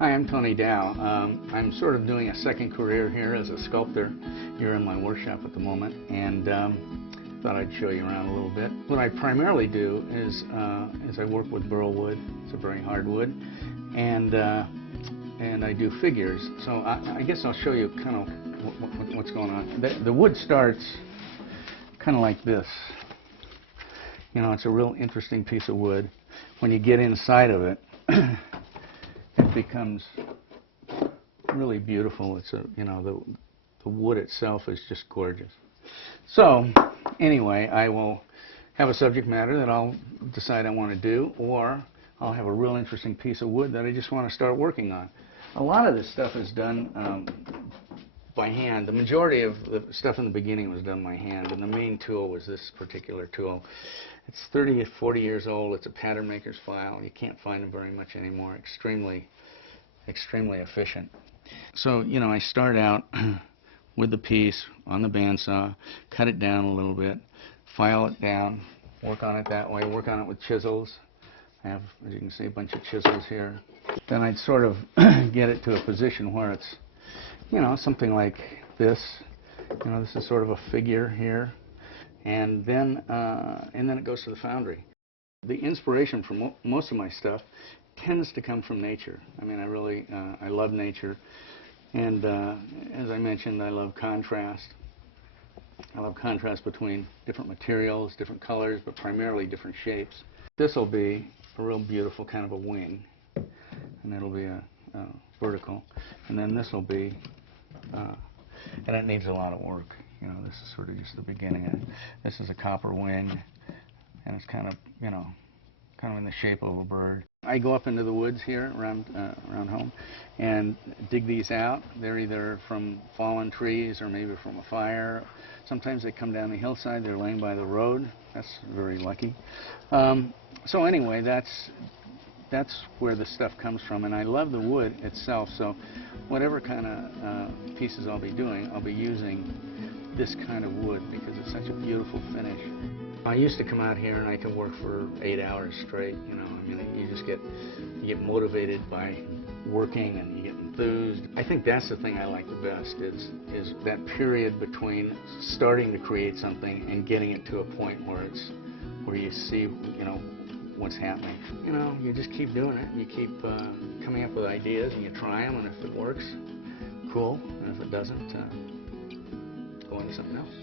Hi, I'm Tony Dow. I'm sort of doing a second career here as a sculptor here in my workshop at the moment, and thought I'd show you around a little bit. What I primarily do is I work with burl wood. It's a very hard wood, and I do figures. So I guess I'll show you kind of what's going on. The wood starts kind of like this. You know, it's a real interesting piece of wood. When you get inside of it, it becomes really beautiful. It's the wood itself is just gorgeous. So anyway, I will have a subject matter that I'll decide I want to do, or I'll have a real interesting piece of wood that I just want to start working on. A lot of this stuff is done by hand. The majority of the stuff in the beginning was done by hand, and the main tool was this particular tool. It's 30 or 40 years old. It's a pattern maker's file. You can't find them very much anymore. Extremely efficient. So, you know, I start out with the piece on the bandsaw, cut it down a little bit, file it down, work on it that way, work on it with chisels. I have, as you can see, a bunch of chisels here. Then I'd sort of get it to a position where it's, you know, something like this. You know, this is sort of a figure here. And then it goes to the foundry. The inspiration for most of my stuff tends to come from nature. I mean, I love nature. And as I mentioned, I love contrast. I love contrast between different materials, different colors, but primarily different shapes. This will be a real beautiful kind of a wing, and it'll be a vertical. And then this will be, and it needs a lot of work. You know, this is sort of just the beginning. This is a copper wing, and it's kind of, you know, kind of in the shape of a bird. I go up into the woods here around home and dig these out. They're either from fallen trees or maybe from a fire. Sometimes they come down the hillside. They're laying by the road. That's very lucky. So anyway, that's where the stuff comes from, and I love the wood itself. So whatever kind of pieces I'll be doing, I'll be using this kind of wood because it's such a beautiful finish. I used to come out here and I could work for 8 hours straight. You know, I mean, you get motivated by working and you get enthused. I think that's the thing I like the best is that period between starting to create something and getting it to a point where you see, you know, what's happening. You know, you just keep doing it. You keep coming up with ideas and you try them, and if it works, cool. And if it doesn't, go into something else.